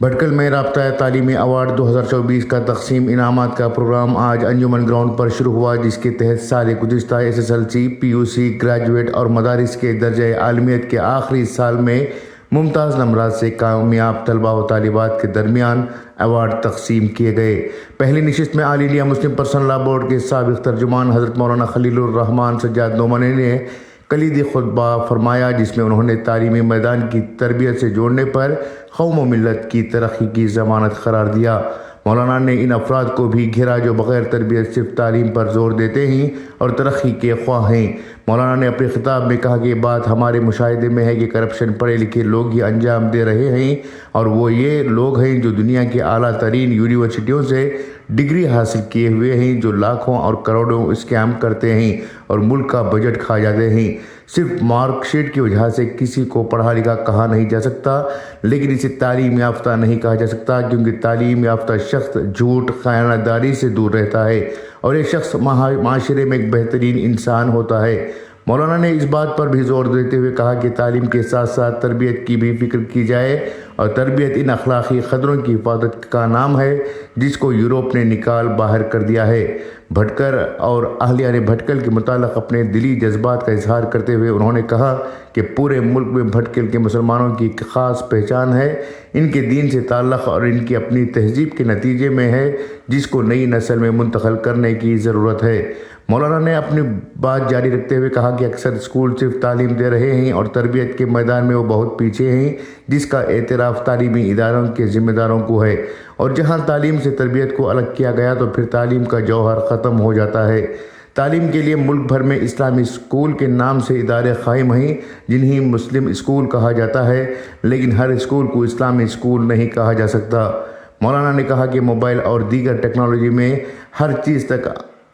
بھٹکل میں رابطہ تعلیمی ایوارڈ 2024 کا تقسیم انعامات کا پروگرام آج انجمن گراؤنڈ پر شروع ہوا، جس کے تحت سال گزشتہ SSLC، PUC، گریجویٹ اور مدارس کے درجہ عالمیت کے آخری سال میں ممتاز نمرات سے کامیاب طلباء و طالبات کے درمیان ایوارڈ تقسیم کیے گئے۔ پہلی نشست میں all India Muslim personal law board کے سابق ترجمان حضرت مولانا خلیل الرحمن سجاد نعمانی نے کلیدی خطبہ فرمایا، جس میں انہوں نے تعلیمی میدان کی تربیت سے جوڑنے پر قوم و ملت کی ترقی کی ضمانت قرار دیا۔ مولانا نے ان افراد کو بھی گھیرا جو بغیر تربیت صرف تعلیم پر زور دیتے ہیں اور ترقی کے خواہ ہیں۔ مولانا نے اپنے خطاب میں کہا کہ یہ بات ہمارے مشاہدے میں ہے کہ کرپشن پڑھے لکھے لوگ ہی انجام دے رہے ہیں، اور وہ یہ لوگ ہیں جو دنیا کی اعلیٰ ترین یونیورسٹیوں سے ڈگری حاصل کیے ہوئے ہیں، جو لاکھوں اور کروڑوں اسکیم کرتے ہیں اور ملک کا بجٹ کھا جاتے ہیں۔ صرف مارک شیٹ کی وجہ سے کسی کو پڑھا لکھا کہا نہیں جا سکتا، لیکن اسے تعلیم یافتہ نہیں کہا جا سکتا، کیونکہ تعلیم یافتہ شخص جھوٹ، خیانت داری سے دور رہتا ہے اور یہ شخص معاشرے میں ایک بہترین انسان ہوتا ہے۔ مولانا نے اس بات پر بھی زور دیتے ہوئے کہا کہ تعلیم کے ساتھ ساتھ تربیت کی بھی فکر کی جائے، اور تربیت ان اخلاقی قدروں کی حفاظت کا نام ہے جس کو یورپ نے نکال باہر کر دیا ہے۔ بھٹکل اور اہلیہ نے بھٹکل کے متعلق اپنے دلی جذبات کا اظہار کرتے ہوئے انہوں نے کہا کہ پورے ملک میں بھٹکل کے مسلمانوں کی ایک خاص پہچان ہے، ان کے دین سے تعلق اور ان کی اپنی تہذیب کے نتیجے میں ہے، جس کو نئی نسل میں منتقل کرنے کی ضرورت ہے۔ مولانا نے اپنی بات جاری رکھتے ہوئے کہا کہ اکثر اسکول صرف تعلیم دے رہے ہیں اور تربیت کے میدان میں وہ بہت پیچھے ہیں، جس کا اعتراف تعلیمی اداروں کے ذمہ داروں کو ہے، اور جہاں تعلیم سے تربیت کو الگ کیا گیا تو پھر تعلیم کا جوہر ختم ہو جاتا ہے۔ تعلیم کے لیے ملک بھر میں اسلامی اسکول کے نام سے ادارے قائم ہیں، جنہیں مسلم اسکول کہا جاتا ہے، لیکن ہر اسکول کو اسلامی اسکول نہیں کہا جا سکتا۔ مولانا نے کہا کہ موبائل اور دیگر ٹیکنالوجی میں ہر چیز تک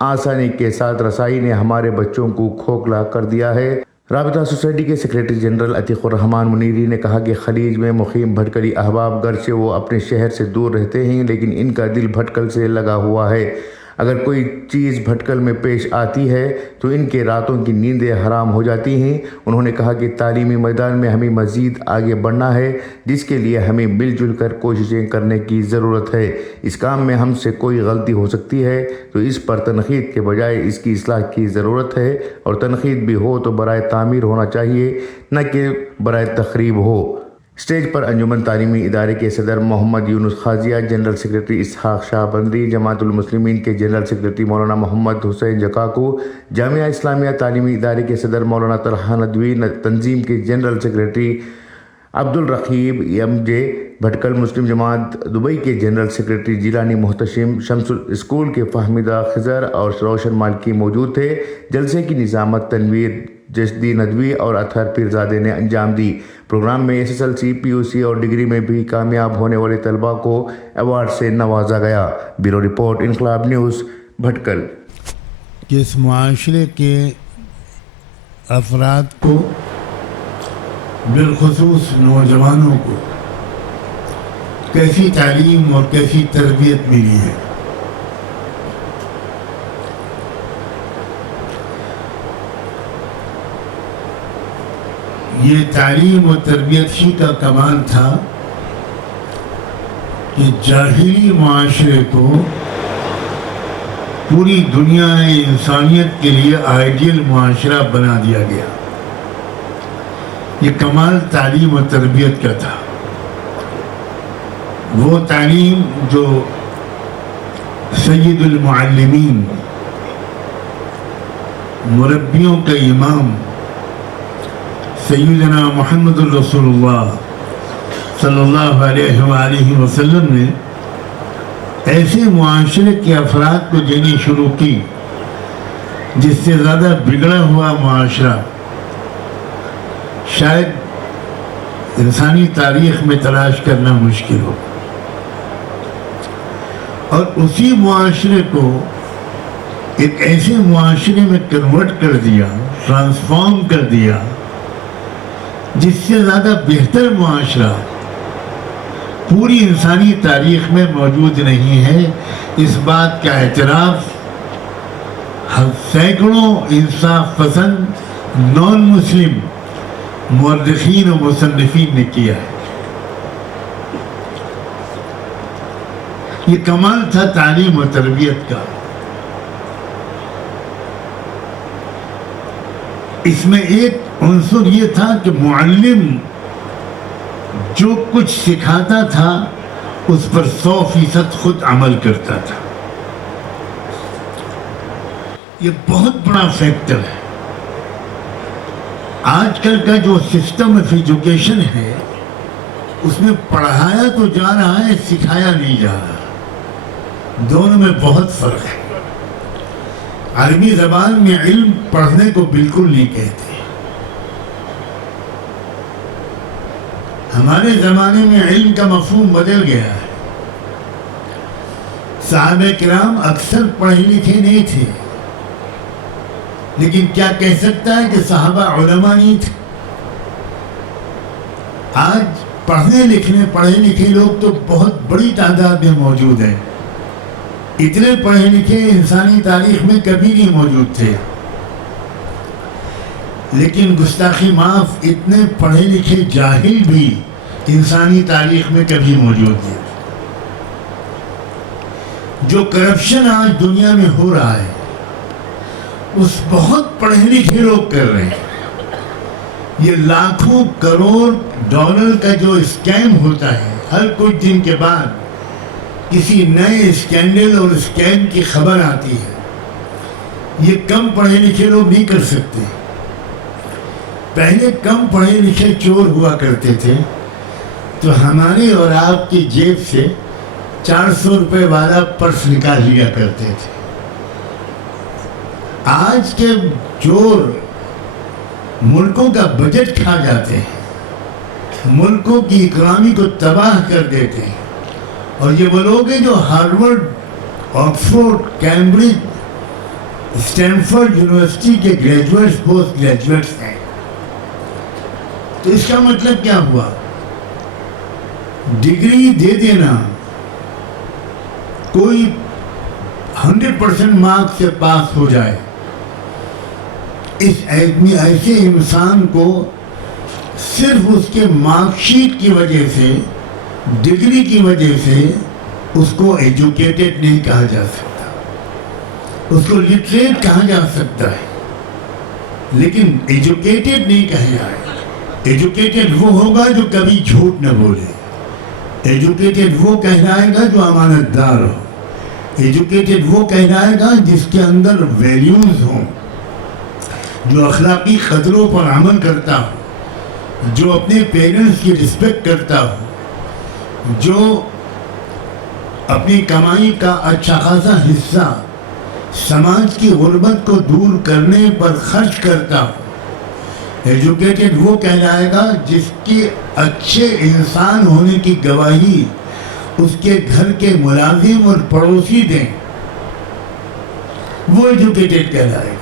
آسانی کے ساتھ رسائی نے ہمارے بچوں کو کھوکھلا کر دیا ہے۔ رابطہ سوسائٹی کے سیکریٹری جنرل عتیق الرحمن منیری نے کہا کہ خلیج میں مقیم بھٹکلی احباب گرچہ وہ اپنے شہر سے دور رہتے ہیں، لیکن ان کا دل بھٹکل سے لگا ہوا ہے۔ اگر کوئی چیز بھٹکل میں پیش آتی ہے تو ان کے راتوں کی نیندیں حرام ہو جاتی ہیں۔ انہوں نے کہا کہ تعلیمی میدان میں ہمیں مزید آگے بڑھنا ہے، جس کے لیے ہمیں مل جل کر کوششیں کرنے کی ضرورت ہے۔ اس کام میں ہم سے کوئی غلطی ہو سکتی ہے تو اس پر تنقید کے بجائے اس کی اصلاح کی ضرورت ہے، اور تنقید بھی ہو تو برائے تعمیر ہونا چاہیے، نہ کہ برائے تخریب ہو۔ اسٹیج پر انجمن تعلیمی ادارے کے صدر محمد یونس قاضیہ، جنرل سیکریٹری اسحاق شاہ بندری، جماعت المسلمین کے جنرل سیکریٹری مولانا محمد حسین جکاکو، جامعہ اسلامیہ تعلیمی ادارے کے صدر مولانا طلحہ ندوی، تنظیم کے جنرل سیکریٹری عبدالرقیب MJ، بھٹکل مسلم جماعت دبئی کے جنرل سیکریٹری جیلانی محتشم، شمس اسکول کے فہمیدہ خضر اور روشن مالکی موجود تھے۔ جلسے کی نظامت تنویر جسدی ندوی اور اطہر پیرزادے نے انجام دی۔ پروگرام میں SSLC، PUC اور ڈگری میں بھی کامیاب ہونے والے طلباء کو ایوارڈ سے نوازا گیا۔ بیورو رپورٹ، انقلاب نیوز، بھٹکل۔ کہ اس معاشرے کے افراد کو، بالخصوص نوجوانوں کو، کیسی تعلیم اور کیسی تربیت ملی ہے۔ یہ تعلیم و تربیت ہی کا کمال تھا کہ جاہلی معاشرے کو پوری دنیا انسانیت کے لیے آئیڈیل معاشرہ بنا دیا گیا۔ یہ کمال تعلیم و تربیت کا تھا، وہ تعلیم جو سید المعلمین، مربیوں کا امام سیدنا محمد الرسول اللہ صلی اللہ علیہ وآلہ وسلم نے ایسے معاشرے کے افراد کو دینی شروع کی جس سے زیادہ بگڑا ہوا معاشرہ شاید انسانی تاریخ میں تلاش کرنا مشکل ہو، اور اسی معاشرے کو ایک ایسے معاشرے میں کنورٹ کر دیا، ٹرانسفارم کر دیا جس سے زیادہ بہتر معاشرہ پوری انسانی تاریخ میں موجود نہیں ہے۔ اس بات کا اعتراف سینکڑوں انصاف پسند نان مسلم مورخین و مصنفین نے کیا ہے۔ یہ کمال تھا تعلیم و تربیت کا. اس میں ایک عنصر یہ تھا کہ معلم جو کچھ سکھاتا تھا اس پر 100% خود عمل کرتا تھا. یہ بہت بڑا فیکٹر ہے. آج کل کا جو سسٹم آف ایجوکیشن ہے اس میں پڑھایا تو جا رہا ہے، سکھایا نہیں جا رہا. دونوں میں بہت فرق ہے. عربی زبان میں علم پڑھنے کو بالکل نہیں کہتے. ہمارے زمانے میں علم کا مفہوم بدل گیا ہے. صحابہ کرام اکثر پڑھے لکھے نہیں تھے، لیکن کیا کہہ سکتا ہے کہ صحابہ علماء نہیں تھے؟ آج پڑھے لکھے لوگ تو بہت بڑی تعداد میں موجود ہیں. اتنے پڑھے لکھے انسانی تاریخ میں کبھی نہیں موجود تھے. لیکن گستاخی معاف، اتنے پڑھے لکھے جاہل بھی انسانی تاریخ میں کبھی موجود نہیں. جو کرپشن آج دنیا میں ہو رہا ہے اس بہت پڑھے لکھے لوگ کر رہے ہیں. یہ لاکھوں کروڑ ڈالر کا جو اسکیم ہوتا ہے، ہر کچھ دن کے بعد کسی نئے اسکینڈل اور اسکیم کی خبر آتی ہے. یہ کم پڑھے لکھے لوگ نہیں کر سکتے. پہلے کم پڑھے لکھے چور ہوا کرتے تھے تو ہمارے اور آپ کی جیب سے 400 روپے والا پرس نکال لیا کرتے تھے. آج کے چور ملکوں کا بجٹ کھا جاتے ہیں، ملکوں کی اکانومی کو تباہ کر دیتے ہیں. اور یہ وہ لوگ ہیں جو Harvard, Oxford, Cambridge, Stanford university کے گریجویٹس، پوسٹ گریجویٹس ہیں. تو اس کا مطلب کیا ہوا؟ ڈگری دے دینا، کوئی 100% مارکس سے پاس ہو جائے، اس ایسے انسان کو صرف اس کے مارک شیٹ کی وجہ سے، ڈگری کی وجہ سے اس کو ایجوکیٹڈ نہیں کہا جا سکتا. اس کو لٹریٹ کہا جا سکتا ہے، لیکن ایجوکیٹڈ نہیں کہا جائے. ایجوکیٹڈ وہ ہوگا جو کبھی جھوٹ نہ بولے. ایجوکیٹڈ وہ کہلائے گا جو امانت دار ہو. ایجوکیٹڈ وہ کہلائے گا جس کے اندر ویلیوز ہوں، جو اخلاقی قدروں پر عمل کرتا ہو، جو اپنے پیرنٹس کی رسپیکٹ کرتا ہو، جو اپنی کمائی کا اچھا خاصا حصہ سماج کی غربت کو دور کرنے پر خرچ کرتا ہو. ایجوکیٹڈ وہ کہلائے گا جس کی اچھے انسان ہونے کی گواہی اس کے گھر کے ملازم اور پڑوسی دیں، وہ ایجوکیٹڈ کہلائے گا.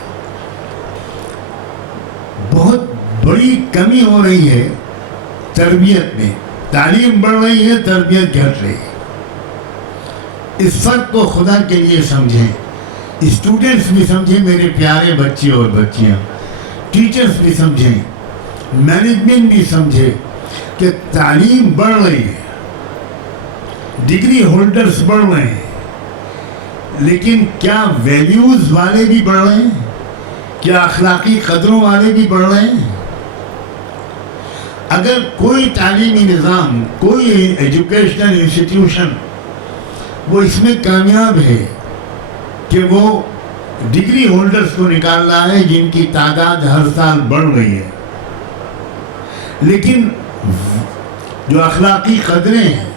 بہت بڑی کمی ہو رہی ہے تربیت میں. تعلیم بڑھ رہی ہے، تربیت گھٹ رہی ہے. اس فرق کو خدا کے لیے سمجھیں. اسٹوڈنٹس بھی سمجھیں، میرے پیارے بچے اور بچیاں، ٹیچرز بھی سمجھیں، مینجمنٹ بھی سمجھے کہ تعلیم بڑھ رہی ہے، ڈگری ہولڈرز بڑھ رہے ہیں، لیکن کیا ویلیوز والے بھی بڑھ رہے ہیں؟ کیا اخلاقی قدروں والے بھی بڑھ رہے ہیں؟ اگر کوئی تعلیمی نظام، کوئی ایجوکیشنل انسٹیٹیوشن وہ اس میں کامیاب ہے کہ وہ ڈگری ہولڈرز کو نکال رہا ہے جن کی تعداد ہر سال بڑھ رہی ہے، لیکن جو اخلاقی قدریں ہیں،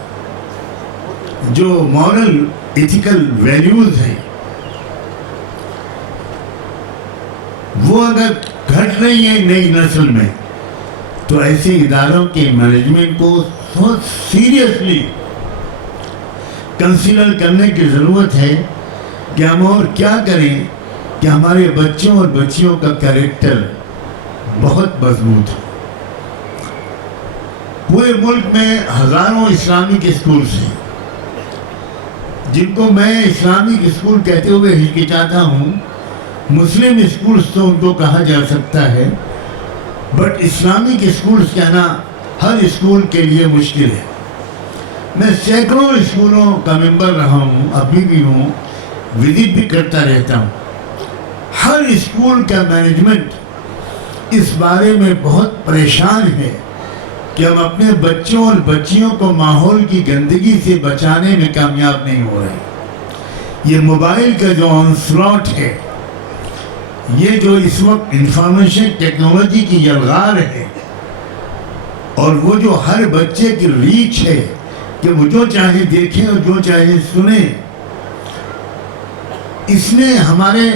جو مورل ایتھیکل ویلیوز ہیں، وہ اگر گھٹ رہی ہیں نئی نسل میں، تو ایسے اداروں کے مینجمنٹ کو بہت سیریسلی کنسیڈر کرنے کی ضرورت ہے کہ ہم اور کیا کریں کہ ہمارے بچوں اور بچیوں کا کیریکٹر بہت مضبوط ہو. پورے ملک میں ہزاروں اسلامک اسکولز ہیں جن کو میں اسلامک اسکول کہتے ہوئے ہچکچاتا ہوں. مسلم اسکولز تو ان کو کہا جا سکتا ہے، بٹ اسلامک اسکولز کہنا ہر اسکول کے لیے مشکل ہے. میں سینکڑوں اسکولوں کا ممبر رہا ہوں، ابھی بھی ہوں، وزٹ بھی کرتا رہتا ہوں. ہر اسکول کا مینجمنٹ اس بارے میں بہت پریشان ہے کہ ہم اپنے بچوں اور بچیوں کو ماحول کی گندگی سے بچانے میں کامیاب نہیں ہو رہے. یہ موبائل کا جو آنسلاٹ ہے، یہ جو اس وقت انفارمیشن ٹیکنالوجی کی یلغار ہے، اور وہ جو ہر بچے کی ریچ ہے کہ وہ جو چاہے دیکھیں اور جو چاہے سنیں، اس نے ہمارے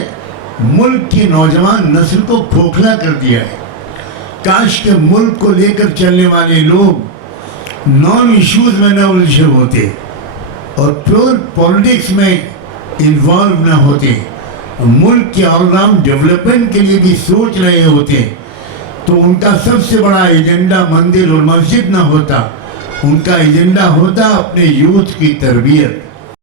ملک کی نوجوان نسل کو کھوکھلا کر دیا ہے. کاش کہ ملک کو لے کر چلنے والے لوگ نان ایشوز میں نہ الجھے ہوتے اور پیور پولیٹکس میں انوالو نہ ہوتے، ملک کے آل راؤنڈ ڈیولپمنٹ کے لیے بھی سوچ رہے ہوتے، تو ان کا سب سے بڑا ایجنڈا مندر اور مسجد نہ ہوتا، ان کا ایجنڈا ہوتا اپنے یوتھ کی تربیت.